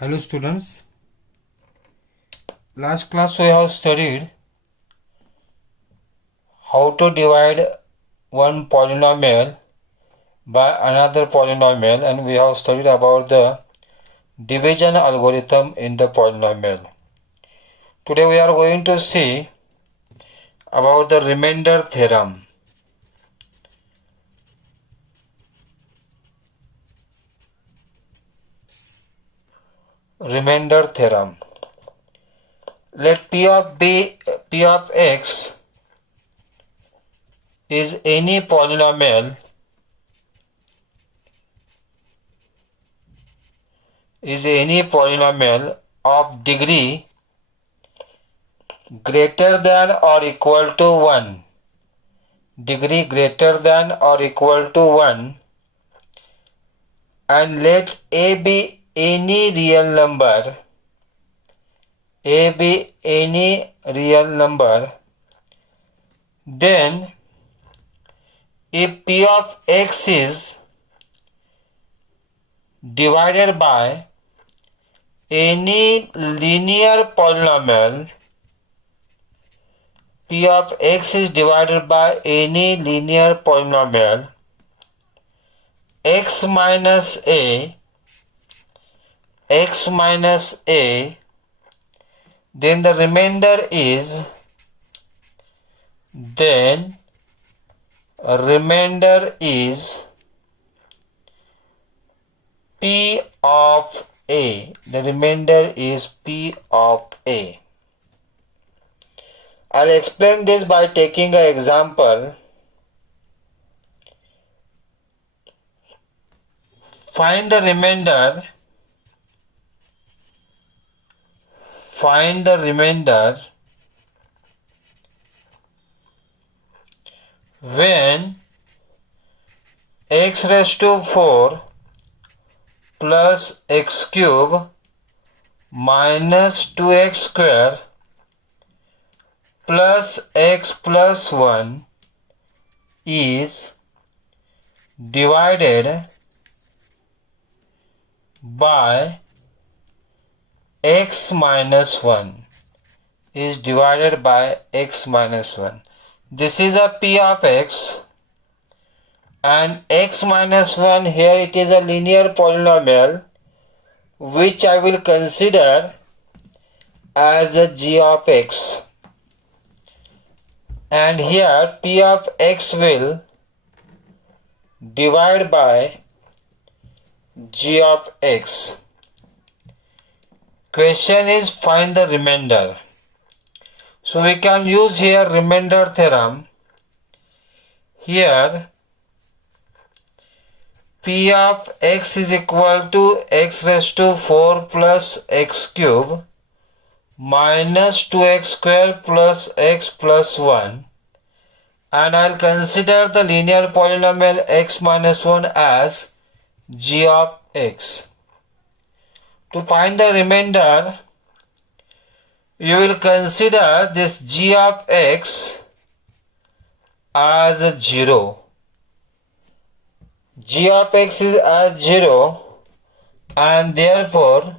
Hello students, last class we have studied how to divide one polynomial by another polynomial, and we have studied about the division algorithm in the polynomial. Today we are going to see about the remainder theorem. Remainder theorem. Let P of x is any polynomial of degree greater than or equal to 1, degree greater than or equal to 1, and let a be any real number, then if P of x is divided by any linear polynomial, P of x is divided by any linear polynomial x minus a, then the remainder is P of a. The remainder is P of a. I'll explain this by taking an example. Find the remainder when x raised to 4 plus x cube minus 2x square plus x plus 1 is divided by x minus 1 This is a P of x, and x minus 1 here it is a linear polynomial which I will consider as a g of x, and here P of x will divide by g of x. Question is find the remainder. So we can use here remainder theorem. Here P of x is equal to x raised to 4 plus x cube minus 2x square plus x plus 1, and I'll consider the linear polynomial x minus 1 as g of x. To find the remainder, you will consider this g of x as a 0. G of x is as 0, and therefore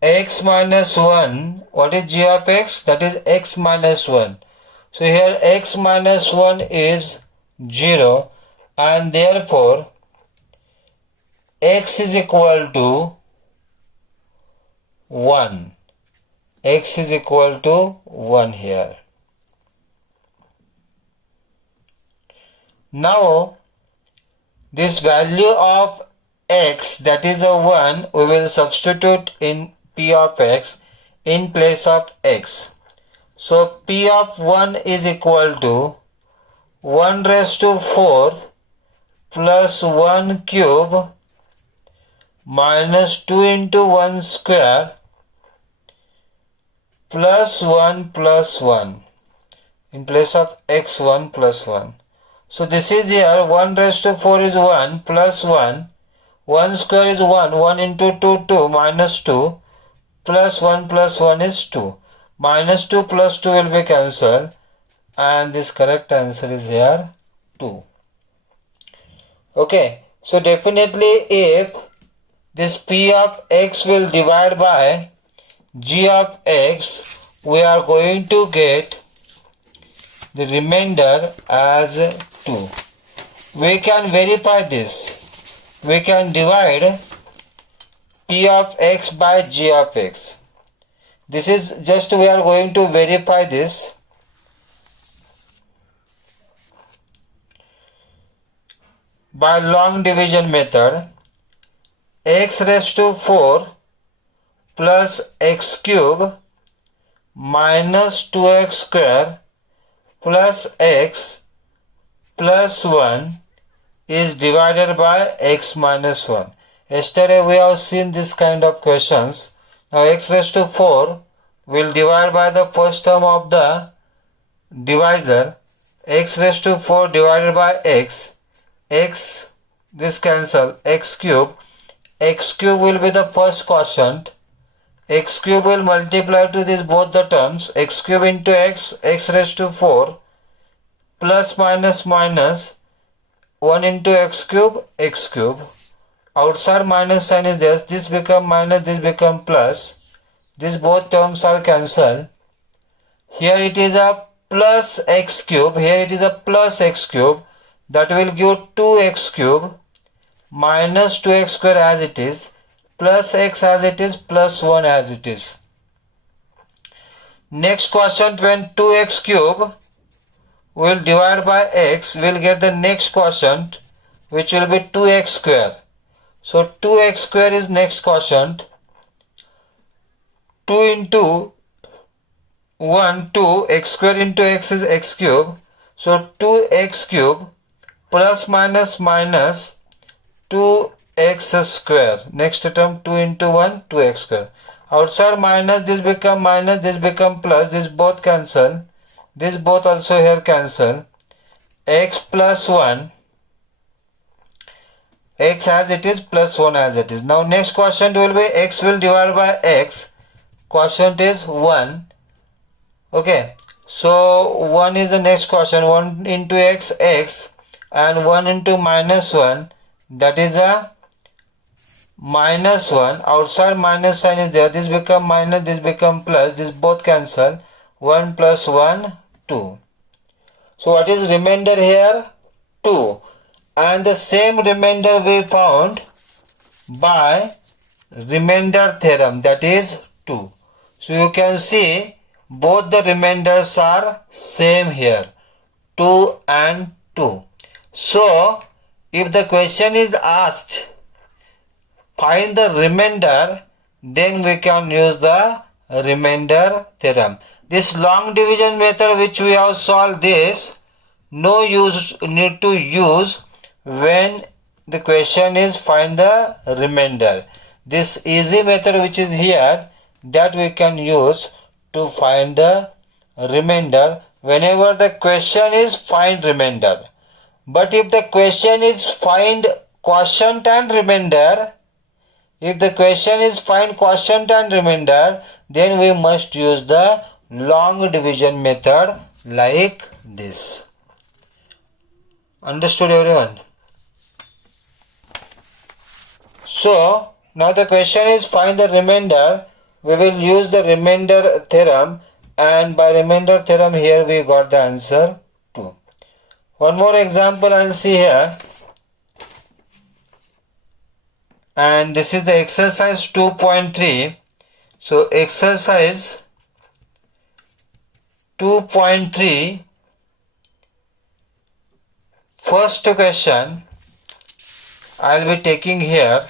x minus 1, what is g of x? That is x minus 1. So here x minus 1 is 0, and therefore x is equal to 1. X is equal to 1 here. Now this value of x, that is a 1, we will substitute in P of x in place of x. So P of 1 is equal to 1 raised to 4 plus 1 cube minus 2 into 1 square plus 1 in place of x 1 plus 1. So this is here 1 raised to 4 is 1 plus 1 square is 1 into 2 2 minus 2 plus 1 is 2. Minus 2 plus 2 will be cancelled, and this correct answer is here 2. Okay, so definitely if this p of x will divide by g of x, we are going to get the remainder as 2. We can verify this. We can divide p of x by g of x. This is just we are going to verify this. By long division method, x raised to 4 plus x cube minus 2x square plus x plus 1 is divided by x minus 1. Yesterday we have seen this kind of questions. Now x raised to 4 will divide by the first term of the divisor. X raised to 4 divided by x. X, this cancel, x cube will be the first quotient. X cube will multiply to this both the terms, x cube into x raised to 4 plus minus 1 into x cube. Outside minus sign is there, this become minus, this become plus. These both terms are cancelled. Here it is a plus x cube, here it is a plus x cube. That will give 2x cube minus 2x square as it is, plus x as it is, plus 1 as it is. Next quotient, when 2x cube will divide by x, will get the next quotient, which will be 2x square. So 2x square is next quotient. 2 into 1, 2, x square into x is x cube. So 2x cube plus minus 2x square. Next term 2 into 1, 2x square. Outside minus, this become minus, this become plus, this both cancel. This both also here cancel. X plus 1, x as it is plus 1 as it is. Now next quotient will be x will divide by x. Quotient is 1. Okay. So 1 is the next quotient. 1 into x, and 1 into minus 1, that is a minus 1. Outside minus sign is there. This become minus, this become plus. This both cancel. 1 plus 1, 2. So what is remainder here? 2. And the same remainder we found by remainder theorem, that is 2. So you can see both the remainders are same here, 2 and 2. So if the question is asked find the remainder, then we can use the remainder theorem. This long division method which we have solved, this no use need to use when the question is find the remainder. This easy method which is here, that we can use to find the remainder whenever the question is find remainder. But if the question is find quotient and remainder, then we must use the long division method like this. Understood everyone? So now the question is find the remainder. We will use the remainder theorem, and by remainder theorem here we got the answer 2. One more example I'll see here, and this is the exercise 2.3. So exercise 2.3, first question I'll be taking here.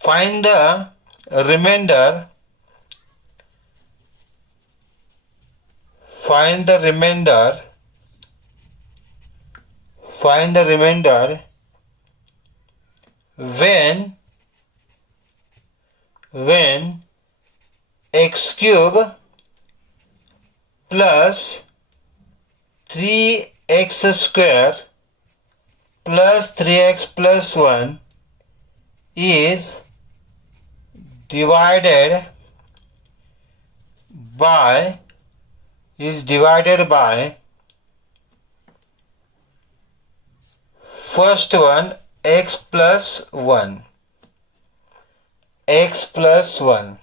Find the remainder. Find the remainder when x cube plus 3x square plus 3x plus 1 is divided by first one x plus 1. X plus 1.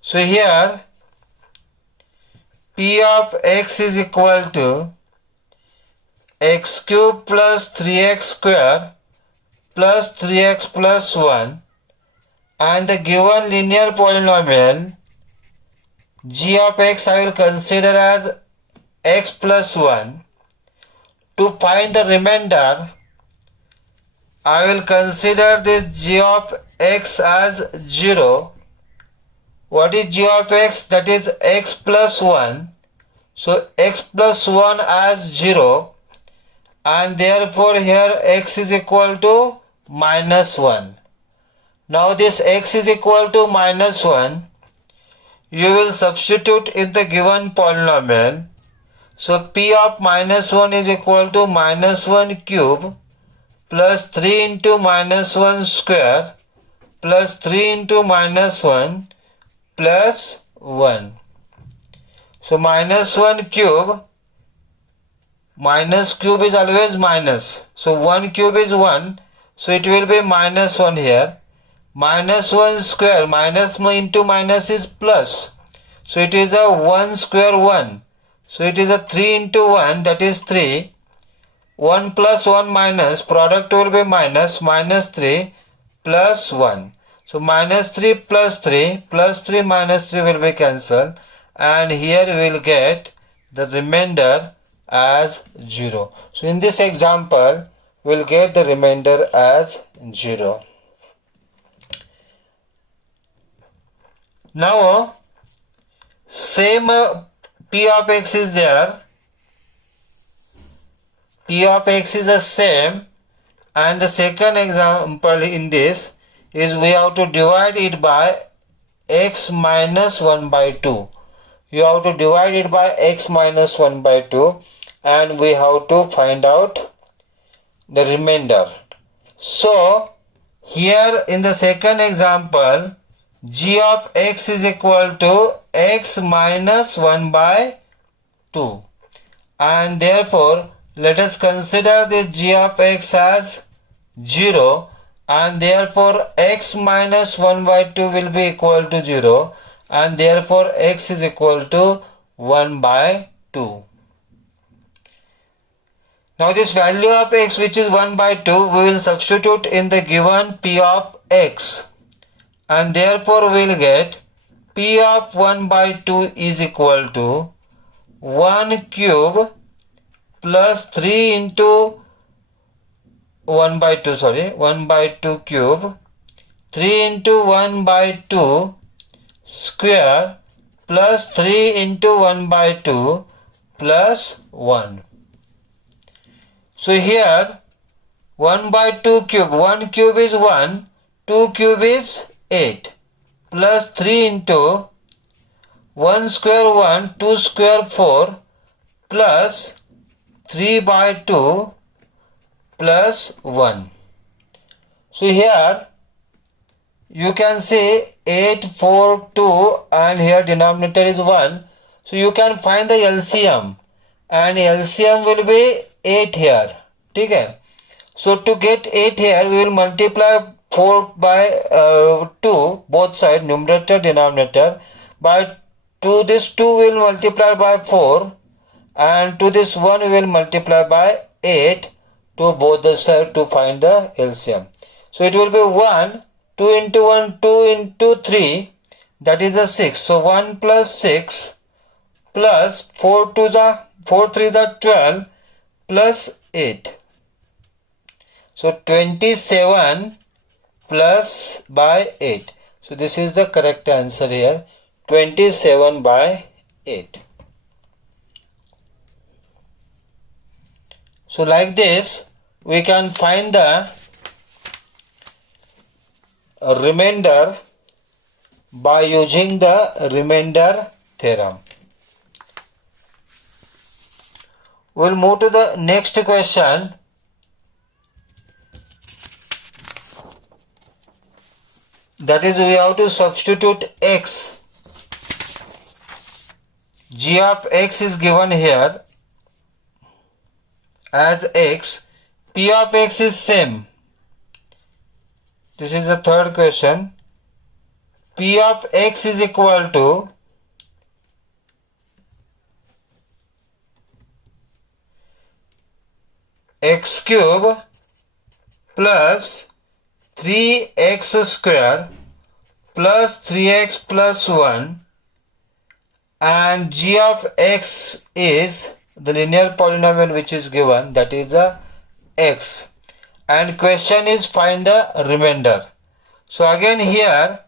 So here P of x is equal to x cube plus 3x square plus 3x plus 1, and the given linear polynomial g of x I will consider as x plus 1. To find the remainder, I will consider this g of x as 0. What is g of x? That is x plus 1. So x plus 1 as 0, and therefore here x is equal to minus 1. Now this x is equal to minus 1. You will substitute in the given polynomial. So p of minus 1 is equal to minus 1 cube plus 3 into minus 1 square plus 3 into minus 1 plus 1. So minus 1 cube, minus cube is always minus. So 1 cube is 1. So it will be minus 1 here. Minus 1 square, minus into minus is plus. So it is a 1 square 1. So it is a 3 into 1, that is 3. 1 plus 1 minus, product will be minus 3 plus 1. So minus 3 plus 3 plus 3 minus 3 will be cancelled, and here we will get the remainder as 0. So in this example we will get the remainder as 0. Now same p of x is there. P of x is the same, and the second example in this is we have to divide it by x minus 1 by 2. You have to divide it by x minus 1 by 2, and we have to find out the remainder. So here in the second example, g of x is equal to x minus 1 by 2, and therefore let us consider this g of x as 0, and therefore x minus 1 by 2 will be equal to 0, and therefore x is equal to 1 by 2. Now this value of x, which is 1 by 2, we will substitute in the given p of x, and therefore we will get p of 1 by 2 is equal to 1 cube plus 3 into 1 by 2 cube, 3 into 1 by 2 square plus 3 into 1 by 2 plus 1. So here 1 by 2 cube, 1 cube is 1, 2 cube is 8, plus 3 into 1 square 1, 2 square 4, plus 3 by 2 plus 1. So here you can say 8, 4, 2, and here denominator is 1. So you can find the LCM, and LCM will be 8 here. Okay? So to get 8 here, we will multiply 4 by 2, both sides, numerator, denominator. By 2, this 2 will multiply by 4, and to this 1 we will multiply by 8 to both the sides to find the LCM. So it will be 1, 2 into 1, 2 into 3, that is a 6. So 1 plus 6 plus 4 3s are 12 plus 8. So 27 plus by 8. So this is the correct answer here, 27 by 8. So like this we can find the remainder by using the remainder theorem. We will move to the next question. That is, we have to substitute x. G of x is given here as x, P of x is same. This is the third question. P of x is equal to x cube plus 3x square plus 3x plus 1, and g of x is the linear polynomial which is given, that is a x, and question is find the remainder. So again here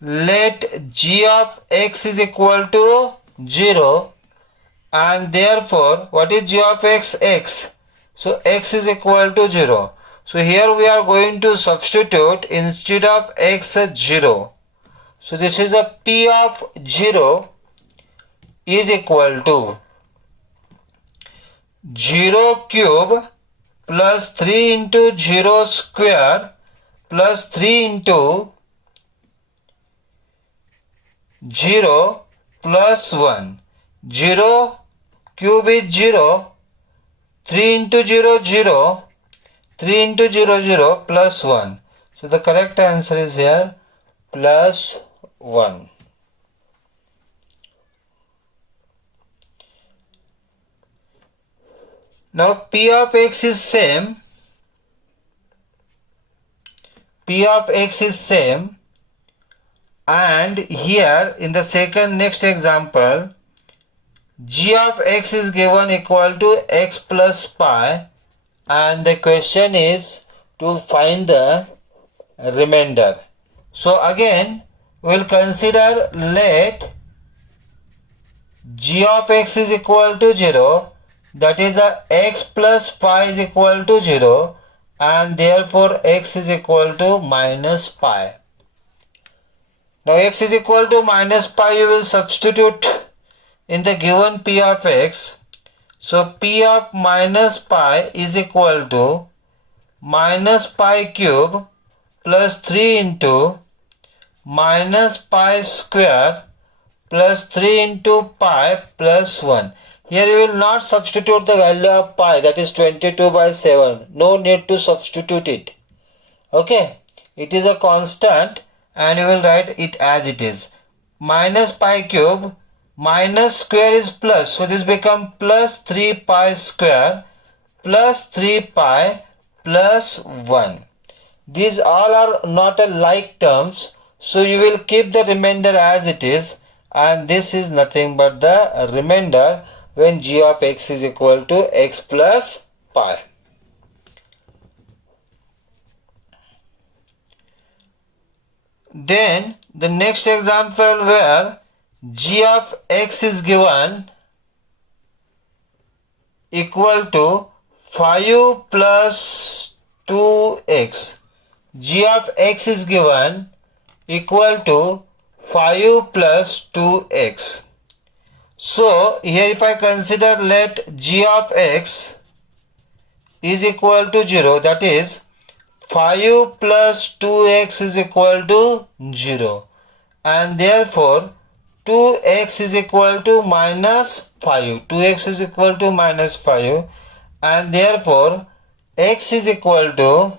let g of x is equal to 0, and therefore what is g of x? X. So x is equal to 0. So here we are going to substitute instead of x 0. So this is a p of 0 is equal to 0 cube plus 3 into 0 square plus 3 into 0 plus 1. 0 cube is 0, 3 into 0 0, 3 into 0 0 plus 1. So the correct answer is here plus 1. Now P of x is same. P of x is same, and here in the next example, g of x is given equal to x plus pi, and the question is to find the remainder. So again we will consider let g of x is equal to 0, that is a x plus pi is equal to 0, and therefore x is equal to minus pi. Now x is equal to minus pi, you will substitute in the given p of x. So p of minus pi is equal to minus pi cube plus 3 into minus pi square plus 3 into pi plus 1. Here you will not substitute the value of pi, that is 22 by 7. No need to substitute it. Okay, it is a constant and you will write it as it is. Minus pi cube, minus square is plus, so this become plus 3 pi square plus 3 pi plus 1. These all are not a like terms, so you will keep the remainder as it is, and this is nothing but the remainder when g of x is equal to x plus pi. Then the next example where g of x is given equal to 5 plus 2x. G of x is given equal to 5 plus 2x. So here if I consider let g of x is equal to 0, that is 5 plus 2x is equal to 0, and therefore 2x is equal to minus 5. 2x is equal to minus 5, and therefore x is equal to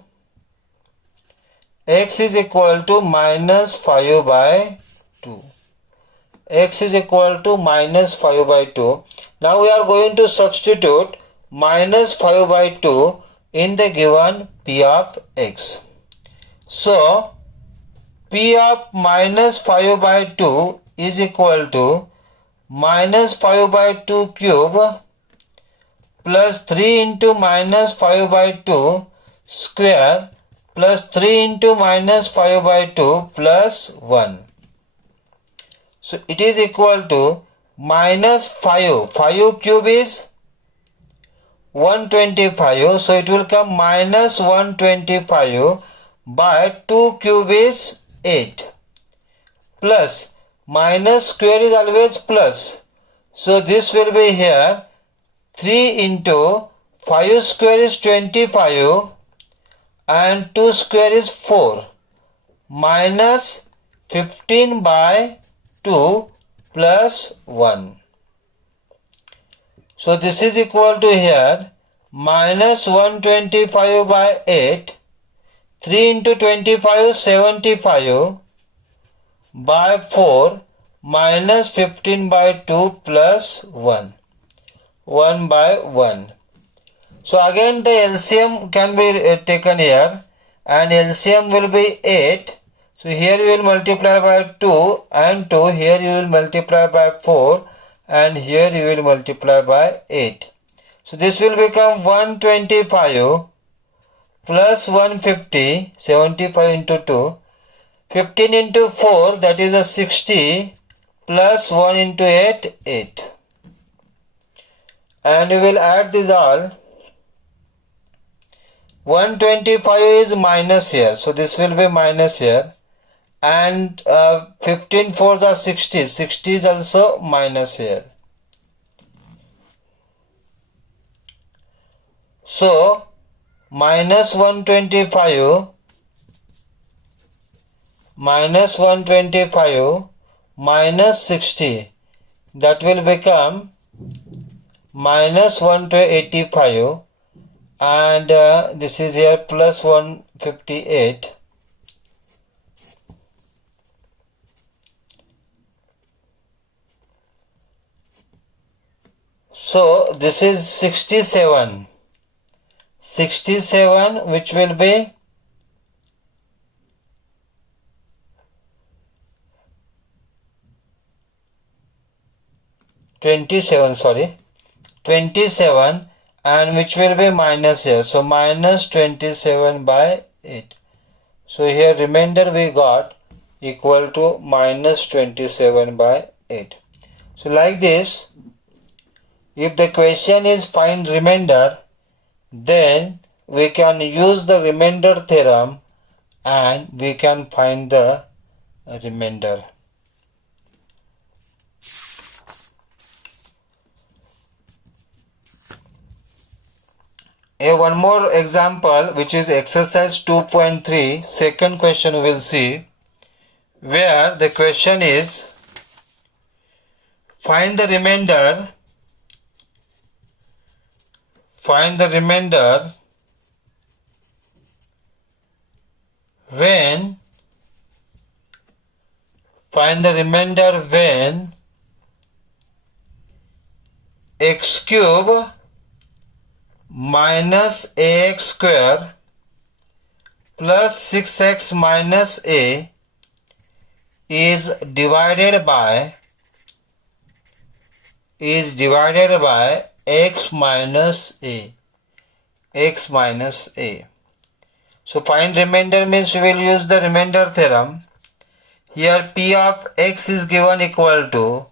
minus 5 by 2. X is equal to minus 5 by 2. Now we are going to substitute minus 5 by 2 in the given p of x. So p of minus 5 by 2 is equal to minus 5 by 2 cube plus 3 into minus 5 by 2 square plus 3 into minus 5 by 2 plus 1. So it is equal to minus 5. 5 cube is 125. So it will come minus 125 by 2 cube is 8. Plus minus square is always plus. So this will be here 3 into 5 square is 25 and 2 square is 4 minus 15 by 2 plus 1. So this is equal to here minus 125 by 8. 3 into 25 75 by 4 minus 15 by 2 plus 1. 1 by 1. So again the LCM can be taken here, and LCM will be 8. So here you will multiply by 2 and 2, here you will multiply by 4 and here you will multiply by 8. So this will become 125 plus 150, 75 into 2, 15 into 4, that is a 60, plus 1 into 8, 8. And we will add this all. 125 is minus here, so this will be minus here, and 15 4s are 60, 60 is also minus here. So minus 125 minus 60, that will become minus 185, and this is here plus 158. So this is 67, which will be 27, and which will be minus here, so minus 27 by 8. So here remainder we got equal to minus 27 by 8. So like this, if the question is find remainder, then we can use the remainder theorem and we can find the remainder. One more example, which is exercise 2.3, second question we will see, where the question is find the remainder when x cube minus ax square plus 6x minus a is divided by x minus a. So find remainder means we will use the remainder theorem. Here p of x is given equal to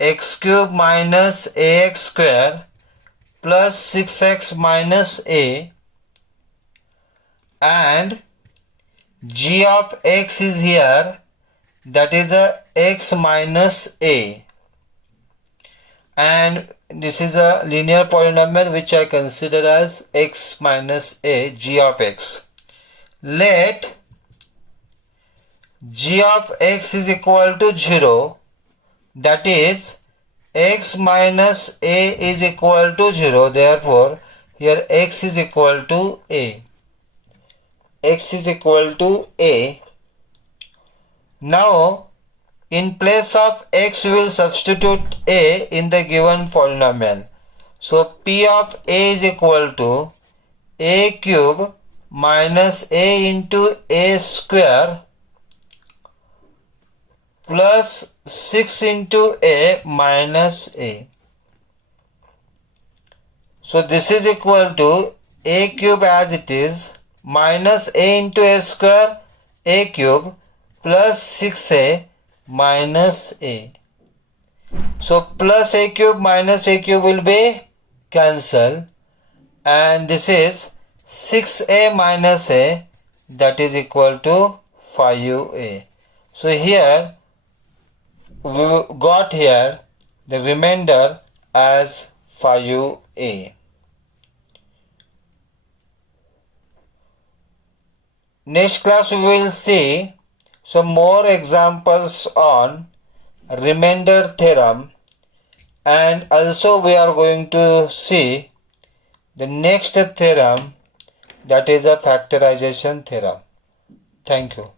x cube minus ax square plus 6x minus a, and g of x is here, that is a x minus a, and this is a linear polynomial which I consider as x minus a, g of x. Let g of x is equal to 0, that is x minus a is equal to 0, therefore here x is equal to a. Now in place of x we will substitute a in the given polynomial. So p of a is equal to a cube minus a into a square plus 6 into a minus a. So this is equal to a cube as it is minus a into a square, a cube, plus 6a minus a. So plus a cube minus a cube will be cancelled, and this is 6a minus a, that is equal to 5a. So here we got here the remainder as 5a. Next class we will see some more examples on remainder theorem, and also we are going to see the next theorem, that is a factorization theorem. Thank you.